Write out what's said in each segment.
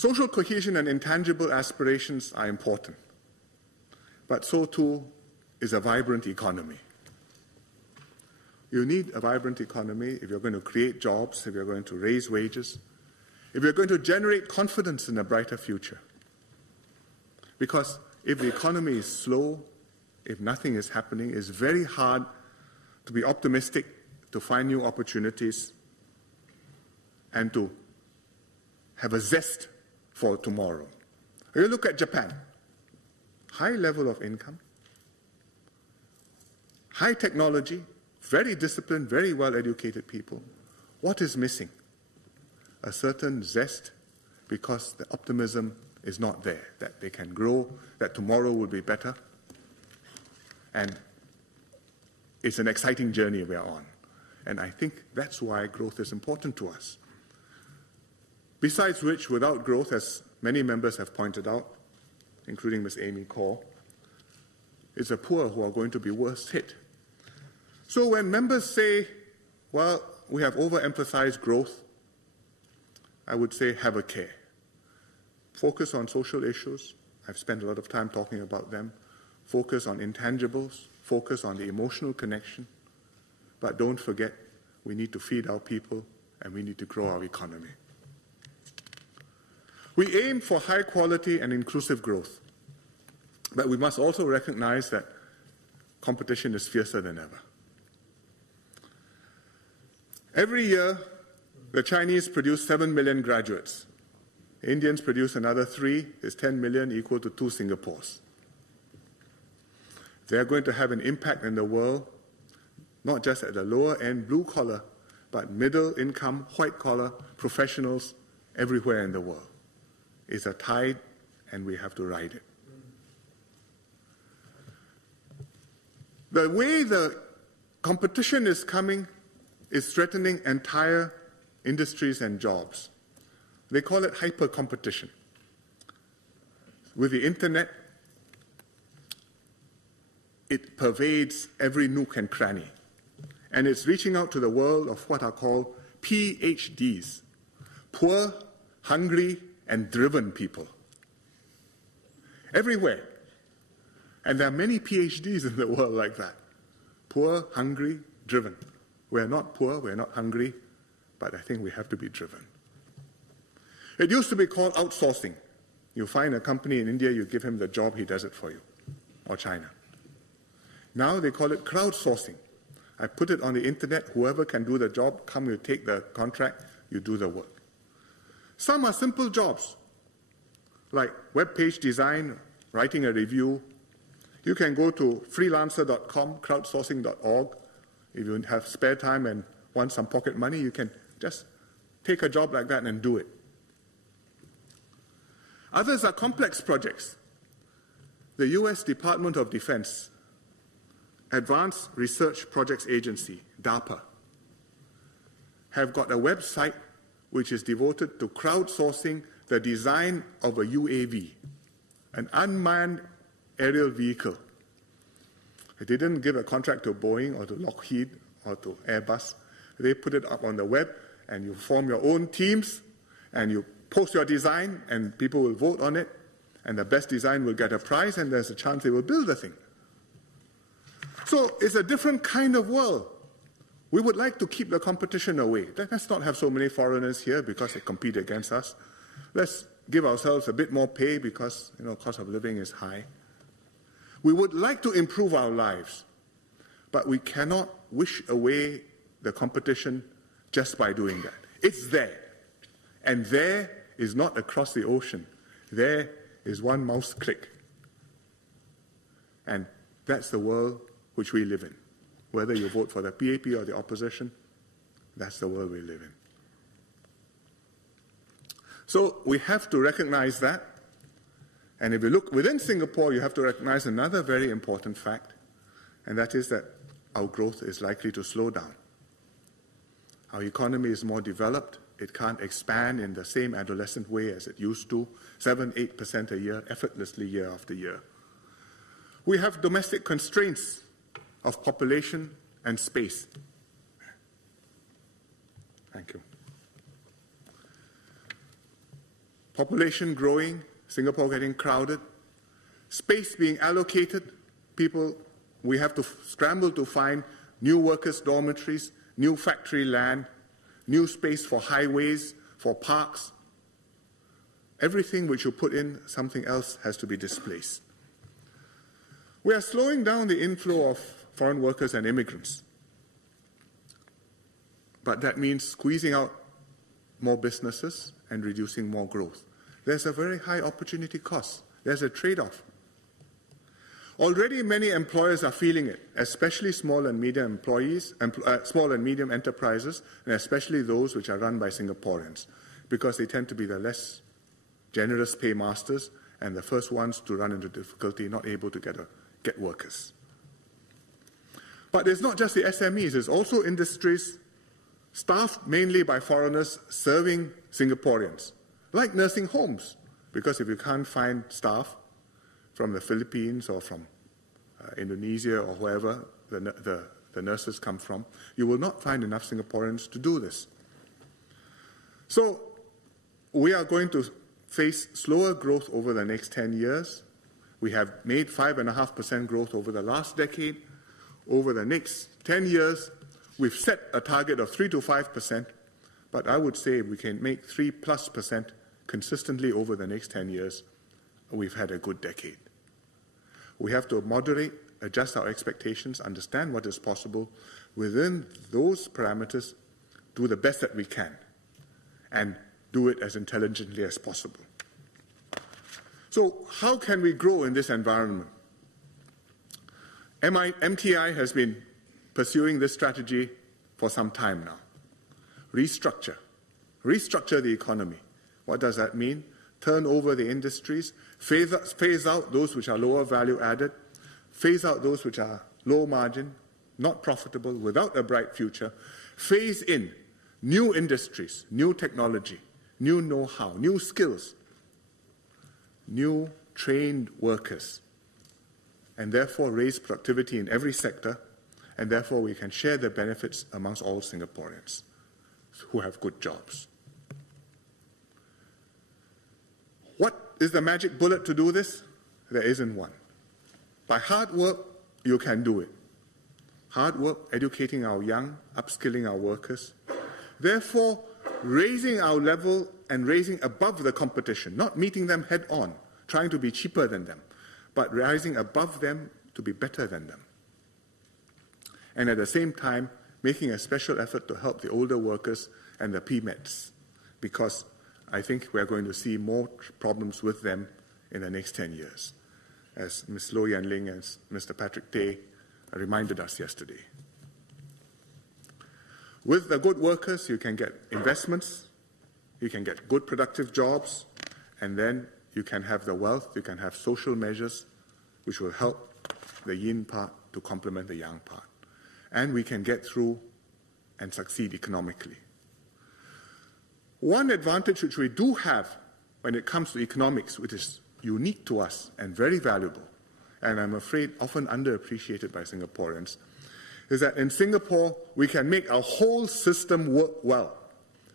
Social cohesion and intangible aspirations are important, but so too is a vibrant economy. You need a vibrant economy if you're going to create jobs, if you're going to raise wages, if you're going to generate confidence in a brighter future. Because if the economy is slow, if nothing is happening, it's very hard to be optimistic, to find new opportunities, and to have a zest for tomorrow. You look at Japan, high level of income, high technology, very disciplined, very well-educated people. What is missing? A certain zest, because the optimism is not there, that they can grow, that tomorrow will be better. And it's an exciting journey we are on. And I think that's why growth is important to us. Besides which, without growth, as many members have pointed out, including Ms. Amy Kaur, it's the poor who are going to be worst hit. So when members say, well, we have overemphasized growth, I would say have a care. Focus on social issues. I've spent a lot of time talking about them. Focus on intangibles. Focus on the emotional connection. But don't forget, we need to feed our people and we need to grow our economy. We aim for high quality and inclusive growth. But we must also recognize that competition is fiercer than ever. Every year, the Chinese produce 7 million graduates. The Indians produce another 3, is 10 million, equal to 2 Singapores. They are going to have an impact in the world, not just at the lower end, blue collar, but middle income, white collar, professionals everywhere in the world. It's a tide, and we have to ride it. The way the competition is coming is threatening entire industries and jobs. They call it hyper-competition. With the internet, it pervades every nook and cranny. And it's reaching out to the world of what are called PhDs, poor, hungry, and driven people. Everywhere. And there are many PhDs in the world like that. Poor, hungry, driven. We're not poor, we're not hungry, but I think we have to be driven. It used to be called outsourcing. You find a company in India, you give him the job, he does it for you, or China. Now they call it crowdsourcing. I put it on the internet, whoever can do the job, come, you take the contract, you do the work. Some are simple jobs, like web page design, writing a review. You can go to freelancer.com, crowdsourcing.org. If you have spare time and want some pocket money, you can just take a job like that and do it. Others are complex projects. The US Department of Defense, Advanced Research Projects Agency, DARPA, have got a website which is devoted to crowdsourcing the design of a UAV, an unmanned aerial vehicle. They didn't give a contract to Boeing or to Lockheed or to Airbus. They put it up on the web, and you form your own teams, and you post your design, and people will vote on it, and the best design will get a prize, and there's a chance they will build the thing. So it's a different kind of world. We would like to keep the competition away. Let's not have so many foreigners here because they compete against us. Let's give ourselves a bit more pay because, cost of living is high. We would like to improve our lives, but we cannot wish away the competition just by doing that. It's there. And there is not across the ocean. There is one mouse click. And that's the world which we live in. Whether you vote for the PAP or the opposition, that's the world we live in. So we have to recognize that. And if you look within Singapore, you have to recognize another very important fact, and that is that our growth is likely to slow down. Our economy is more developed. It can't expand in the same adolescent way as it used to, 7-8% a year, effortlessly year after year. We have domestic constraints of population and space. Thank you. population growing, Singapore getting crowded, space being allocated, we have to scramble to find new workers' dormitories, new factory land, new space for highways, for parks. Everything which you put in, something else has to be displaced. We are slowing down the inflow of foreign workers and immigrants. But that means squeezing out more businesses and reducing more growth. There's a very high opportunity cost. There's a trade-off. Already many employers are feeling it, especially small and medium enterprises, and especially those which are run by Singaporeans, because they tend to be the less generous paymasters and the first ones to run into difficulty, not able to get workers. But it's not just the SMEs, it's also industries staffed mainly by foreigners serving Singaporeans, like nursing homes, because if you can't find staff from the Philippines or from Indonesia or wherever the nurses come from, you will not find enough Singaporeans to do this. So we are going to face slower growth over the next 10 years. We have made 5.5% growth over the last decade. Over the next 10 years, we've set a target of 3 to 5%, but I would say we can make 3+% consistently over the next 10 years. We've had a good decade. We have to moderate, adjust our expectations, understand what is possible. Within those parameters, do the best that we can, and do it as intelligently as possible. So how can we grow in this environment? MTI has been pursuing this strategy for some time now. Restructure the economy. What does that mean? Turn over the industries, phase out those which are lower value added, phase out those which are low margin, not profitable, without a bright future, phase in new industries, new technology, new know-how, new skills, new trained workers, and therefore raise productivity in every sector, and therefore we can share the benefits amongst all Singaporeans who have good jobs. What is the magic bullet to do this? There isn't one. By hard work, you can do it. Hard work, educating our young, upskilling our workers. Therefore, raising our level and raising above the competition, not meeting them head on, trying to be cheaper than them, but rising above them to be better than them. And at the same time, making a special effort to help the older workers and the PMETs, because I think we're going to see more problems with them in the next 10 years, as Ms. Loh Yan Ling and Mr. Patrick Tay reminded us yesterday. With the good workers, you can get investments, you can get good productive jobs, and then you can have the wealth, you can have social measures which will help the yin part to complement the yang part. And we can get through and succeed economically. One advantage which we do have when it comes to economics, which is unique to us and very valuable, and I'm afraid often underappreciated by Singaporeans, is that in Singapore, we can make our whole system work well.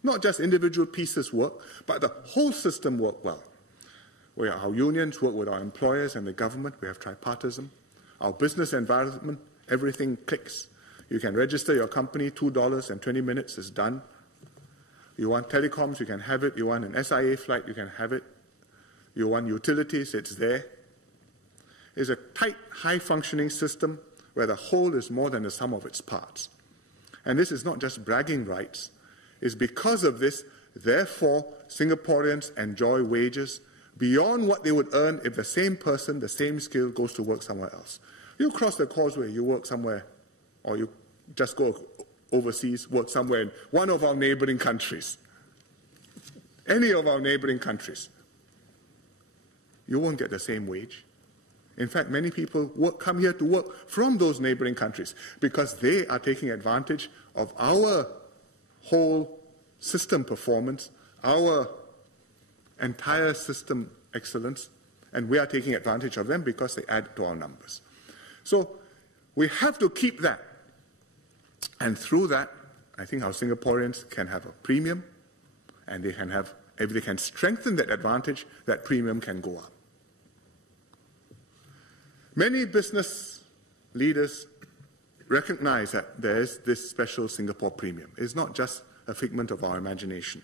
Not just individual pieces work, but the whole system work well. Where our unions work with our employers and the government, we have tripartism. Our business environment, everything clicks. You can register your company, $2 and 20 minutes is done. You want telecoms, you can have it. You want an SIA flight, you can have it. You want utilities, it's there. It's a tight, high-functioning system where the whole is more than the sum of its parts. And this is not just bragging rights. It's because of this, therefore, Singaporeans enjoy wages beyond what they would earn if the same person, the same skill, goes to work somewhere else. You cross the causeway, you work somewhere, or you just go overseas, work somewhere in one of our neighboring countries. Any of our neighboring countries. You won't get the same wage. In fact, many people come here to work from those neighboring countries because they are taking advantage of our whole system performance, our entire system excellence, and we are taking advantage of them because they add to our numbers. So we have to keep that. And through that, I think our Singaporeans can have a premium and they can have if they can strengthen that advantage, that premium can go up. Many business leaders recognize that there is this special Singapore premium. It's not just a figment of our imagination.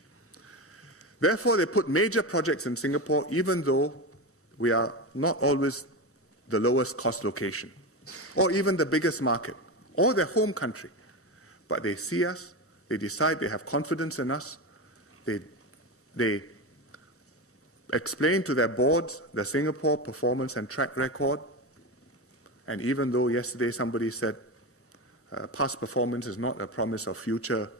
Therefore, they put major projects in Singapore, even though we are not always the lowest cost location, or even the biggest market, or their home country. But they see us, they decide, they have confidence in us, they explain to their boards the Singapore performance and track record. And even though yesterday somebody said past performance is not a promise of future,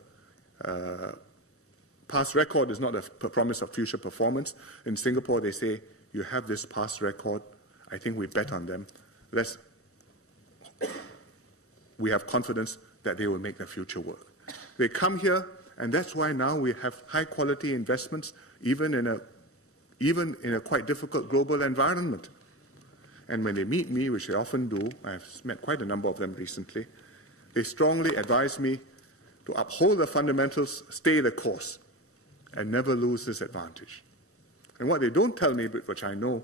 past record is not a promise of future performance, in Singapore they say, you have this past record, I think we bet on them. We have confidence that they will make the future work. They come here, and that's why now we have high-quality investments, even in a quite difficult global environment. And when they meet me, which they often do, I've met quite a number of them recently, they strongly advise me to uphold the fundamentals, stay the course, and never lose this advantage. And what they don't tell me, but which I know,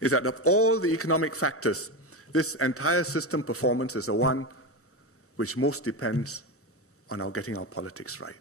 is that of all the economic factors, this entire system performance is the one which most depends on our getting our politics right.